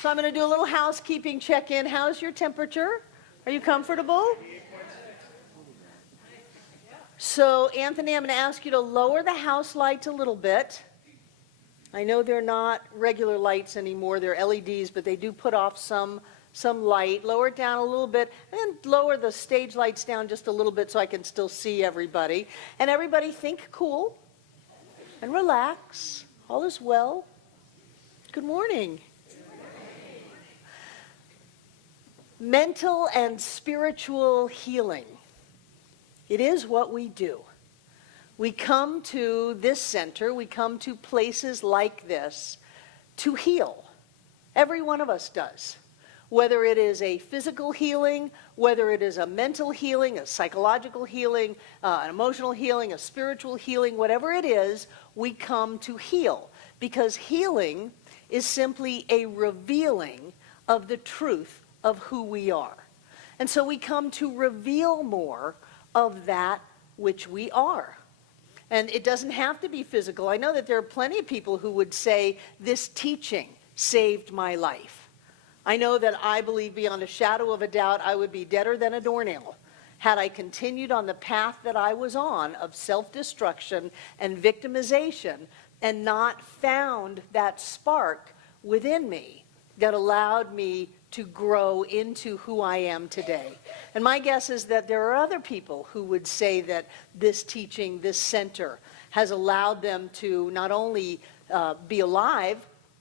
So I'm going to do a little housekeeping check-in. How's your temperature? Are you comfortable? So Anthony, I'm going to ask you to lower the house lights a little bit. I know they're not regular lights anymore. They're LEDs, but they do put off some light. Lower it down a little bit, and lower the stage lights down just a little bit so I can still see everybody. And everybody think cool and relax. All is well. Good morning. Mental and spiritual healing. It is what we do. We come to this center, we come to places like this to heal. Every one of us does. Whether it is a physical healing, whether it is a mental healing, a psychological healing, an emotional healing, a spiritual healing, whatever it is, we come to heal. Because healing is simply a revealing of the truth of who we are. And so we come to reveal more of that which we are. And it doesn't have to be physical. I know that there are plenty of people who would say, this teaching saved my life. I know that I believe beyond a shadow of a doubt I would be deader than a doornail had I continued on the path that I was on of self-destruction and victimization and not found that spark within me that allowed me to grow into who I am today. And my guess is that there are other people who would say that this teaching, this center, has allowed them to not only be alive,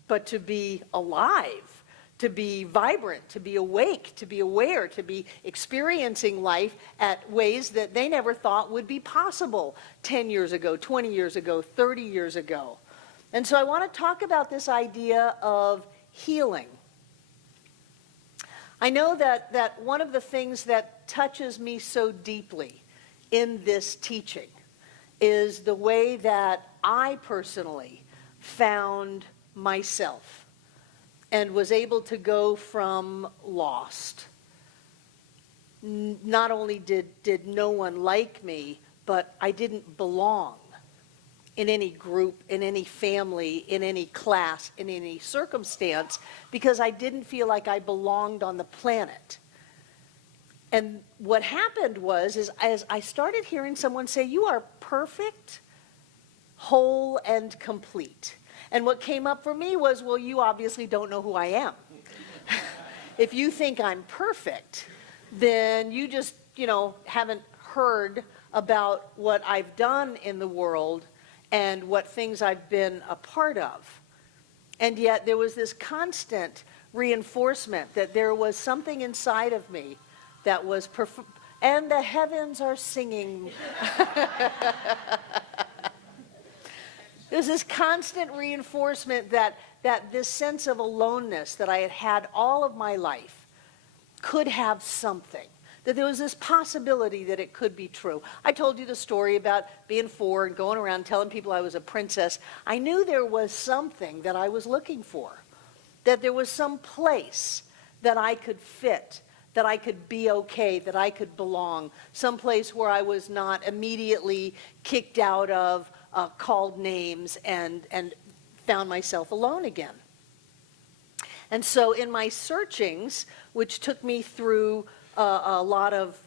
but to be alive, to be vibrant, to be awake, to be aware, to be experiencing life at ways that they never thought would be possible 10 years ago, 20 years ago, 30 years ago. And so I want to talk about this idea of healing. I know that one of the things that touches me so deeply in this teaching is the way that I personally found myself and was able to go from lost. Not only did no one like me, but I didn't belong in any group, in any family, in any class, in any circumstance, because I didn't feel like I belonged on the planet. And what happened was, as I started hearing someone say, you are perfect, whole, and complete. And what came up for me was, well, you obviously don't know who I am. If you think I'm perfect, then you just, haven't heard about what I've done in the world and what things I've been a part of. And yet there was this constant reinforcement that there was something inside of me that was perfect, and the heavens are singing. There's this constant reinforcement that this sense of aloneness that I had had all of my life could have something. That there was this possibility that it could be true. I told you the story about being 4 and going around telling people I was a princess. I knew there was something that I was looking for. That there was some place that I could fit, that I could be okay, that I could belong. Some place where I was not immediately kicked out of, called names, and found myself alone again. And so in my searchings, which took me through a lot of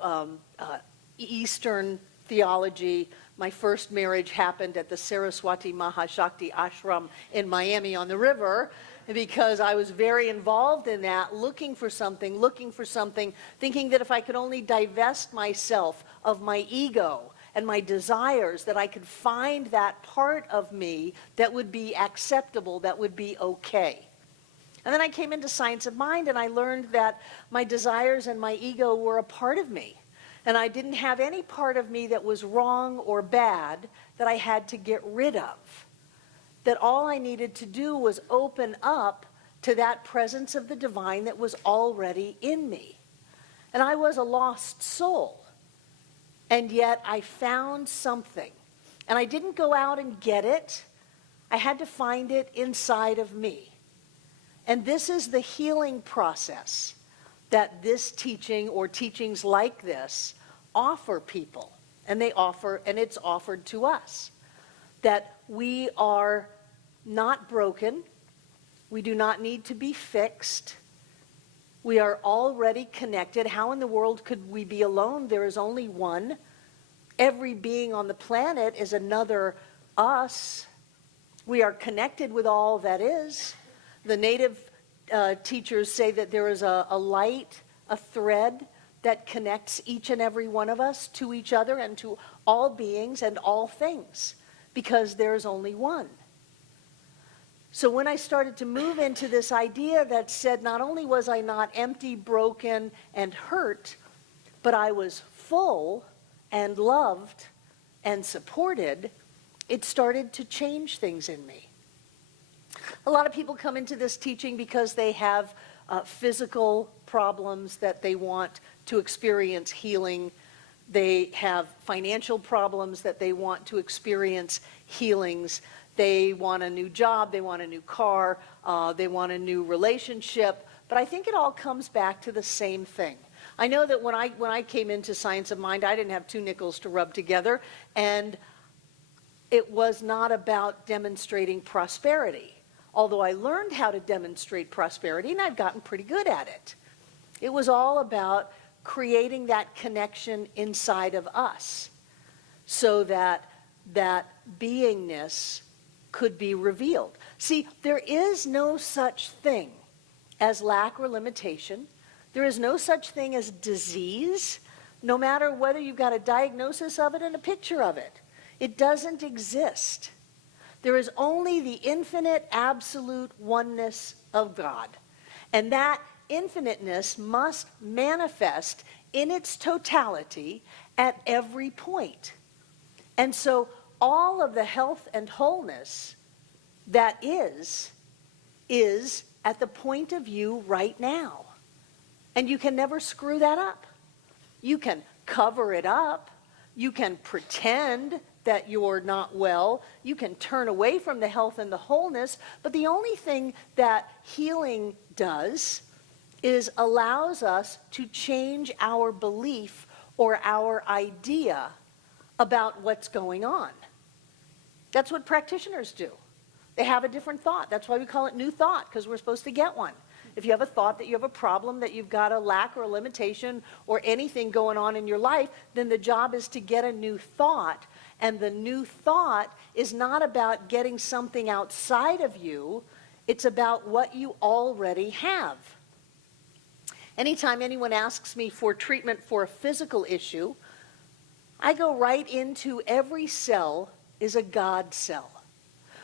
Eastern theology. My first marriage happened at the Saraswati Mahashakti Ashram in Miami on the river because I was very involved in that, looking for something, thinking that if I could only divest myself of my ego and my desires, that I could find that part of me that would be acceptable, that would be okay. And then I came into Science of Mind and I learned that my desires and my ego were a part of me. And I didn't have any part of me that was wrong or bad that I had to get rid of. That all I needed to do was open up to that presence of the divine that was already in me. And I was a lost soul. And yet I found something. And I didn't go out and get it. I had to find it inside of me. And this is the healing process that this teaching or teachings like this offer people. And it's offered to us. That we are not broken, We do not need to be fixed. We are already connected. How in the world could we be alone? There is only one. Every being on the planet is another us. We are connected with all that is. The native teachers say that there is a light, a thread that connects each and every one of us to each other and to all beings and all things, because there's only one. So when I started to move into this idea that said not only was I not empty, broken, and hurt, but I was full and loved and supported, it started to change things in me. A lot of people come into this teaching because they have physical problems that they want to experience healing. They have financial problems that they want to experience healings. They want a new job, they want a new car, they want a new relationship. But I think it all comes back to the same thing. I know that when I came into Science of Mind, I didn't have two nickels to rub together, and it was not about demonstrating prosperity. Although I learned how to demonstrate prosperity, and I've gotten pretty good at it. It was all about creating that connection inside of us so that that beingness could be revealed. See, there is no such thing as lack or limitation. There is no such thing as disease, no matter whether you've got a diagnosis of it and a picture of it. It doesn't exist. There is only the infinite, absolute oneness of God. And that infiniteness must manifest in its totality at every point. And so all of the health and wholeness that is at the point of view right now. And you can never screw that up. You can cover it up. You can pretend that you're not well. You can turn away from the health and the wholeness. But the only thing that healing does is allows us to change our belief or our idea about what's going on. That's what practitioners do. They have a different thought. That's why we call it new thought, because we're supposed to get one. If you have a thought that you have a problem, that you've got a lack or a limitation or anything going on in your life, then the job is to get a new thought. And the new thought is not about getting something outside of you. It's about what you already have. Anytime anyone asks me for treatment for a physical issue, I go right into every cell is a God cell.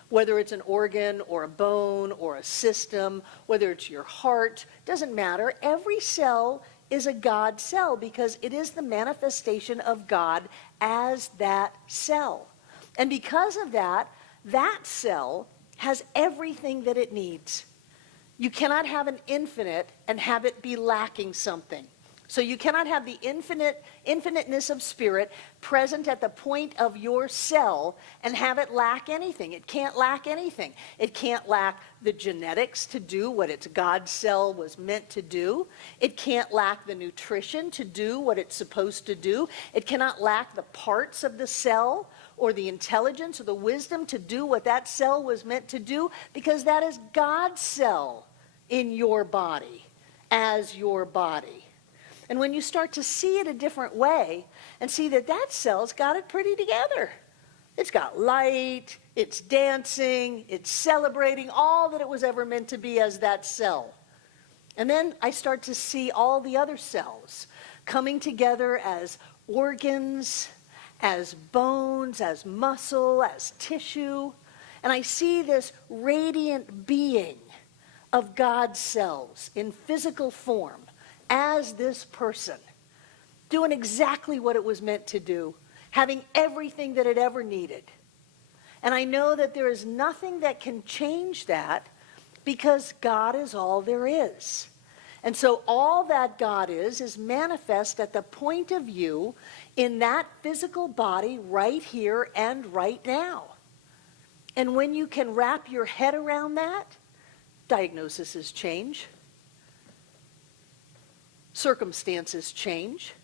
Whether it's an organ or a bone or a system, whether it's your heart, doesn't matter. Every cell is a God cell because it is the manifestation of God as that cell. And because of that, that cell has everything that it needs. You cannot have an infinite and have it be lacking something. So you cannot have the infiniteness of spirit present at the point of your cell and have it lack anything. It can't lack anything. It can't lack the genetics to do what its God cell was meant to do. It can't lack the nutrition to do what it's supposed to do. It cannot lack the parts of the cell or the intelligence or the wisdom to do what that cell was meant to do, because that is God's cell in your body as your body. And when you start to see it a different way and see that that cell's got it pretty together. It's got light, it's dancing, it's celebrating all that it was ever meant to be as that cell. And then I start to see all the other cells coming together as organs, as bones, as muscle, as tissue. And I see this radiant being of God's cells in physical form as this person, doing exactly what it was meant to do, having everything that it ever needed. And I know that there is nothing that can change that because God is all there is. And so all that God is manifest at the point of view in that physical body right here and right now. And when you can wrap your head around that, diagnoses change. Circumstances change.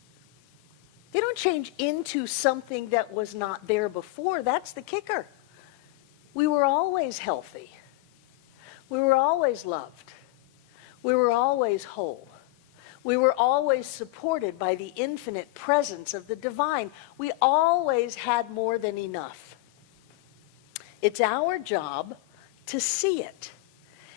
They don't change into something that was not there before. That's the kicker. We were always healthy. We were always loved. We were always whole. We were always supported by the infinite presence of the divine. We always had more than enough. It's our job to see it.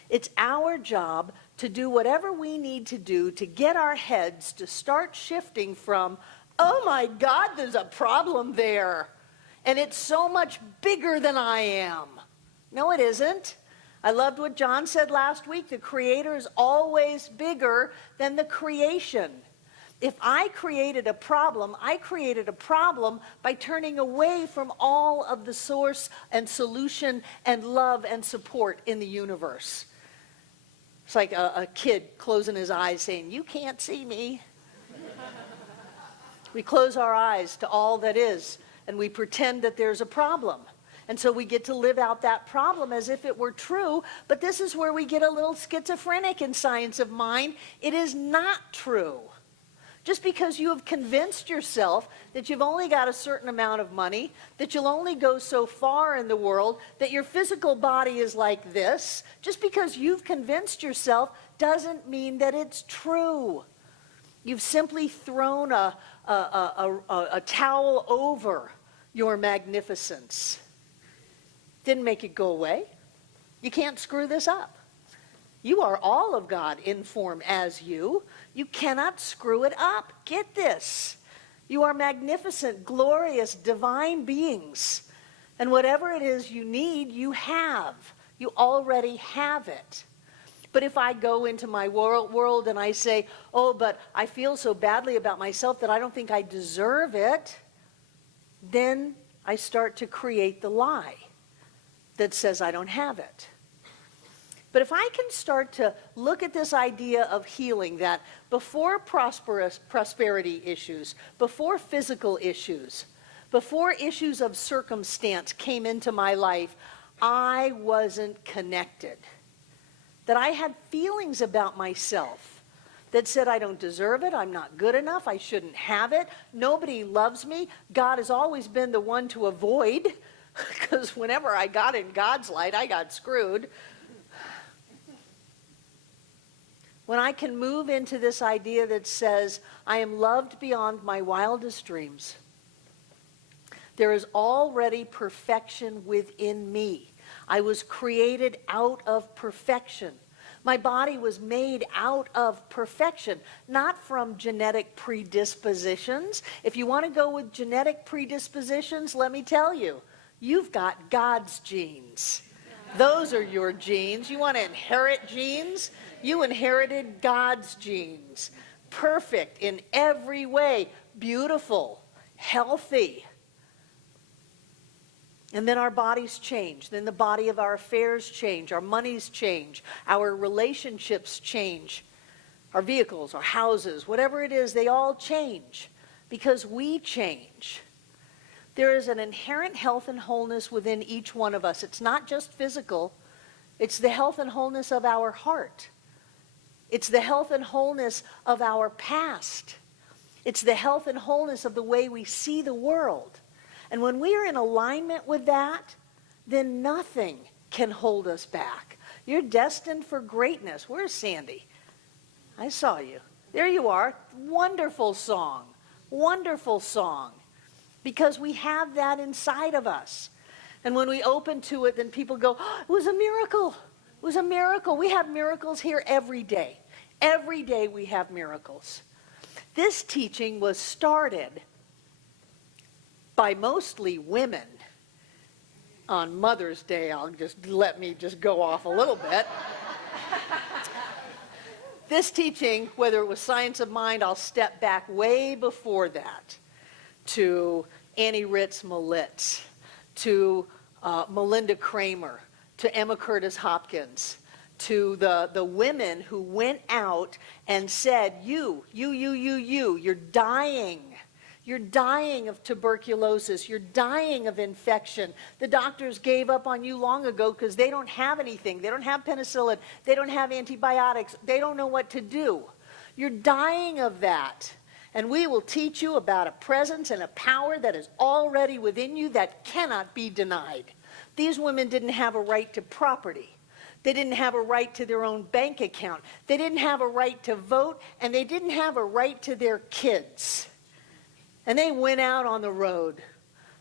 It's our job to do whatever we need to do to get our heads to start shifting from, oh my God, there's a problem there, and it's so much bigger than I am. No, it isn't. I loved what John said last week. The Creator is always bigger than the creation. If I created a problem, I created a problem by turning away from all of the source and solution and love and support in the universe. It's like a kid closing his eyes saying, you can't see me. We close our eyes to all that is, and we pretend that there's a problem. And so we get to live out that problem as if it were true, but this is where we get a little schizophrenic in science of mind. It is not true. Just because you have convinced yourself that you've only got a certain amount of money, that you'll only go so far in the world, that your physical body is like this, just because you've convinced yourself doesn't mean that it's true. You've simply thrown a towel over your magnificence. Didn't make it go away. You can't screw this up. You are all of God in form as you. You cannot screw it up. Get this. You are magnificent, glorious, divine beings. And whatever it is you need, you have. You already have it. But if I go into my world and I say, oh, but I feel so badly about myself that I don't think I deserve it, then I start to create the lie that says I don't have it. But if I can start to look at this idea of healing, that before prosperity issues, before physical issues, before issues of circumstance came into my life, I wasn't connected. That I had feelings about myself that said I don't deserve it, I'm not good enough, I shouldn't have it, nobody loves me, God has always been the one to avoid, because whenever I got in God's light, I got screwed. When I can move into this idea that says, I am loved beyond my wildest dreams. There is already perfection within me. I was created out of perfection. My body was made out of perfection, not from genetic predispositions. If you want to go with genetic predispositions, let me tell you, you've got God's genes. Those are your genes. You want to inherit genes? You inherited God's genes. Perfect in every way. Beautiful. Healthy. And then our bodies change. Then the body of our affairs change. Our monies change. Our relationships change. Our vehicles, our houses, whatever it is, they all change because we change. There is an inherent health and wholeness within each one of us. It's not just physical. It's the health and wholeness of our heart. It's the health and wholeness of our past. It's the health and wholeness of the way we see the world. And when we are in alignment with that, then nothing can hold us back. You're destined for greatness. Where's Sandy? I saw you. There you are. Wonderful song. Wonderful song. Because we have that inside of us. And when we open to it, then people go, oh, it was a miracle. It was a miracle. We have miracles here every day. Every day we have miracles. This teaching was started by mostly women on Mother's Day. Let me go off a little bit. This teaching, whether it was Science of Mind, I'll step back way before that to Annie Ritz-Mollitz, to Melinda Kramer, to Emma Curtis Hopkins, to the women who went out and said, you're dying. You're dying of tuberculosis. You're dying of infection. The doctors gave up on you long ago because they don't have anything. They don't have penicillin. They don't have antibiotics. They don't know what to do. You're dying of that. And we will teach you about a presence and a power that is already within you that cannot be denied. These women didn't have a right to property. They didn't have a right to their own bank account. They didn't have a right to vote, and they didn't have a right to their kids. And they went out on the road,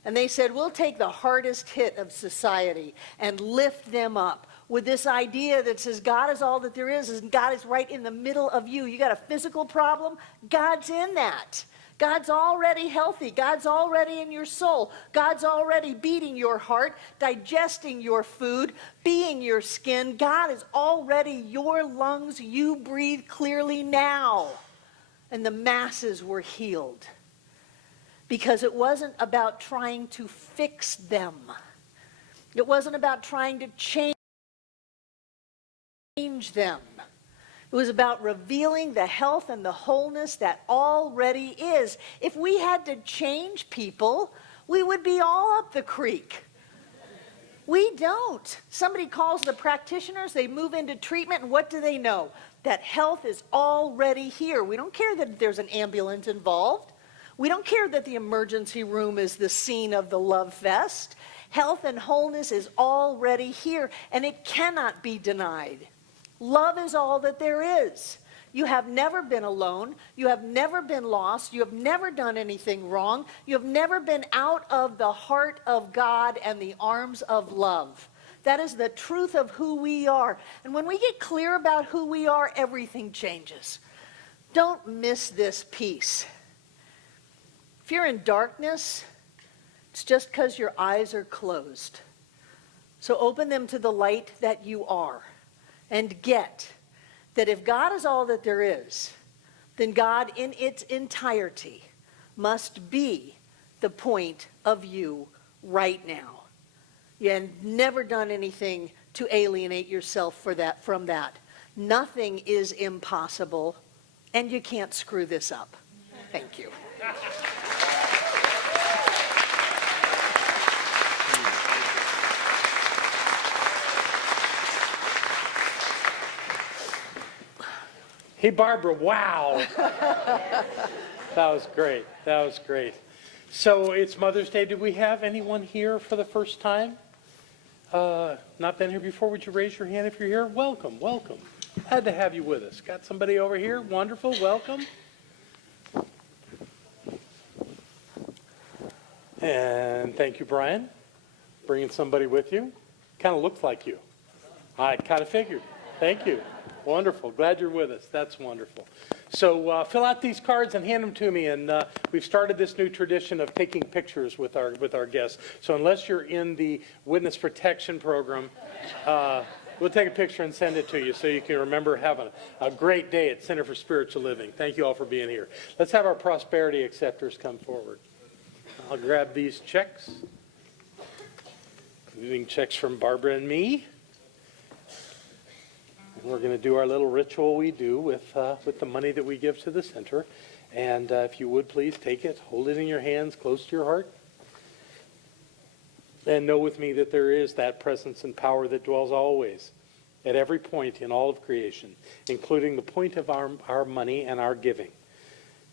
and they said, we'll take the hardest hit of society and lift them up with this idea that says God is all that there is, and God is right in the middle of you. You got a physical problem? God's in that. God's already healthy. God's already in your soul. God's already beating your heart, digesting your food, being your skin. God is already your lungs. You breathe clearly now. And the masses were healed because it wasn't about trying to fix them. It wasn't about trying to change them. It was about revealing the health and the wholeness that already is. If we had to change people, we would be all up the creek. We don't. Somebody calls the practitioners, they move into treatment, and what do they know? That health is already here. We don't care that there's an ambulance involved. We don't care that the emergency room is the scene of the love fest. Health and wholeness is already here, and it cannot be denied. Love is all that there is. You have never been alone. You have never been lost. You have never done anything wrong. You have never been out of the heart of God and the arms of love. That is the truth of who we are. And when we get clear about who we are, everything changes. Don't miss this piece. If you're in darkness, it's just because your eyes are closed. So open them to the light that you are. And get that if God is all that there is, then God in its entirety must be the point of you right now. You have never done anything to alienate yourself from that. Nothing is impossible, and you can't screw this up. Thank you. Hey, Barbara, wow. That was great. That was great. So it's Mother's Day. Do we have anyone here for the first time? Not been here before? Would you raise your hand if you're here? Welcome, welcome. Glad to have you with us. Got somebody over here? Wonderful. Welcome. And thank you, Brian, bringing somebody with you. Kind of looks like you. I kind of figured. Thank you. Wonderful. Glad you're with us. That's wonderful. So fill out these cards and hand them to me. And we've started this new tradition of taking pictures with our guests. So unless you're in the witness protection program, we'll take a picture and send it to you so you can remember having a great day at Center for Spiritual Living. Thank you all for being here. Let's have our prosperity acceptors come forward. I'll grab these checks, including checks from Barbara and me. We're going to do our little ritual we do with the money that we give to the center. And if you would please take it, hold it in your hands close to your heart. And know with me that there is that presence and power that dwells always at every point in all of creation, including the point of our money and our giving,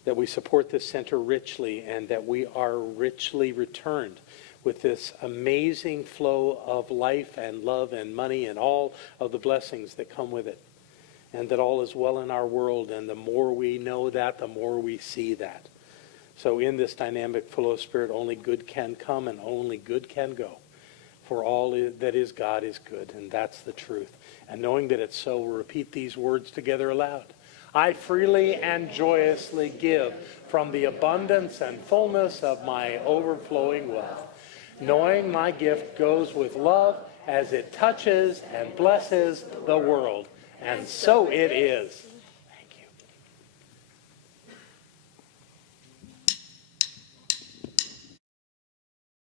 that we support this center richly and that we are richly returned with this amazing flow of life and love and money and all of the blessings that come with it. And that all is well in our world, and the more we know that, the more we see that. So in this dynamic flow of spirit, only good can come and only good can go. For all that is God is good, and that's the truth. And knowing that it's so, we'll repeat these words together aloud. I freely and joyously give from the abundance and fullness of my overflowing wealth, knowing my gift goes with love as it touches and blesses the world. And so it is.